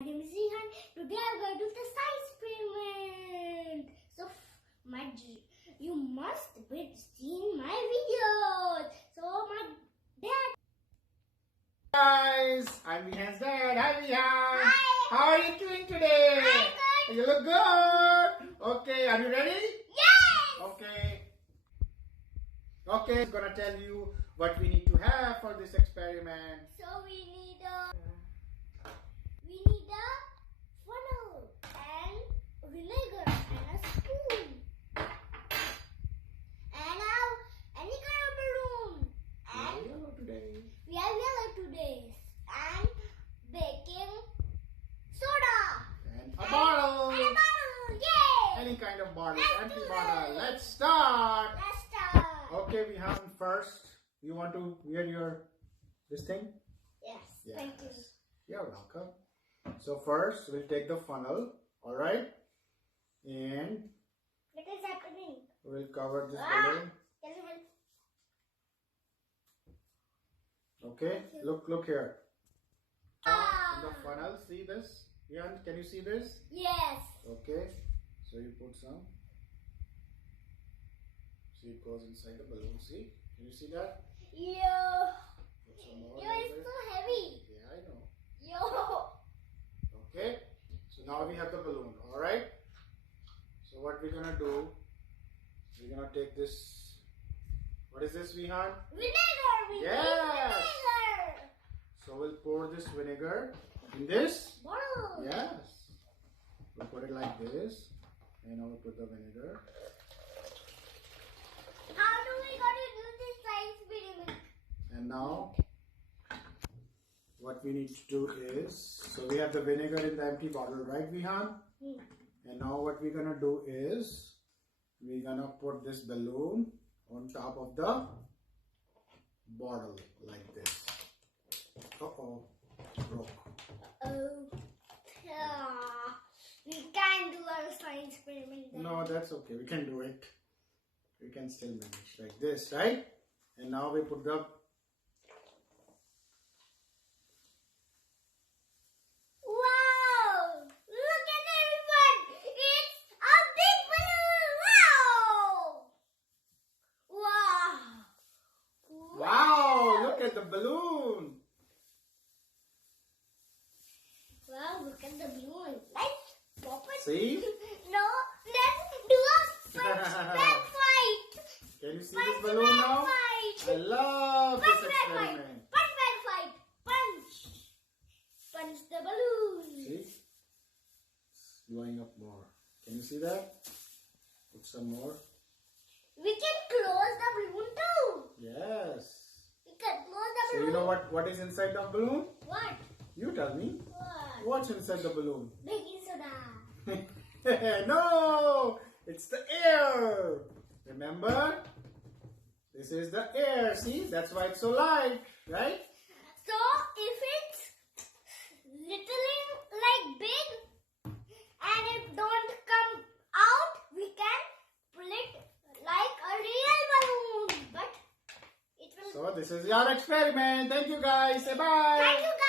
My name is Rehan. Today I'm going to do the science experiment. So, you must be seeing my videos. So, my dad. Guys, I'm Rehan's dad. Hi, Rehan. Hi. How are you doing today? I'm good. You look good. Okay, are you ready? Yes. Okay. Okay, I'm gonna tell you what we need to have for this experiment. So we need a funnel and vinegar and a spoon and any kind of balloon and Yellow today. we have yellow today and baking soda And a bottle. and a bottle. Yay! Any kind of bottle. Let's Empty do bottle. this. Let's start. Let's start. Okay, Rehan, first, you want to wear this thing? Yes. Yes. Thank you. You're welcome. So first, we'll take the funnel, all right? And What is happening? we'll cover this Ah. balloon. Can you help? Okay, look here. Ah. In the funnel, see this? Ian, can you see this? Yes. Okay, so you put some. See, it goes inside the balloon. See? Can you see that? Yo. Put some more. Yo, it's so heavy. Yeah, I know. Yo. Okay, so now we have the balloon. All right. So what we're gonna do? We're gonna take this. What is this, Vihan? Vinegar. We need Yes. vinegar. So we'll pour this vinegar in this. Bottle. Yes. We'll put it like this, and now we'll put the vinegar. How do we gonna do this science experiment? And now, what we need to do is, so we have the vinegar in the empty bottle, right, Vihan? And now what we're gonna do is, we're gonna put this balloon on top of the bottle like this. Uh-oh, broke. Oh. Yeah. We can't do our science experiment then. No, that's okay. We can do it. We can still manage like this, right? And now we put the Wow! Look at everyone! It's a big balloon! Wow! Wow! wow! Look at the balloon. Wow, look at the balloon. Let's pop it. See? No, let's do a punch fight. Can you see Punch this balloon now? fight. I love Punch this fight. experiment. Punch fight. Punch. Punch the balloon. See? It's blowing up more. Can you see that? Put some more. We can close the balloon too. Yes. We can close the So balloon. you know what is inside the balloon? What? You tell me. What? What's inside the balloon? Baking soda. No! It's the air! Remember? This is the air. See? That's why it's so light, right? So if it's little like big and it don't come out, we can pull it like a real balloon. But it will. So this is your experiment. Thank you guys. Say bye. Thank you guys.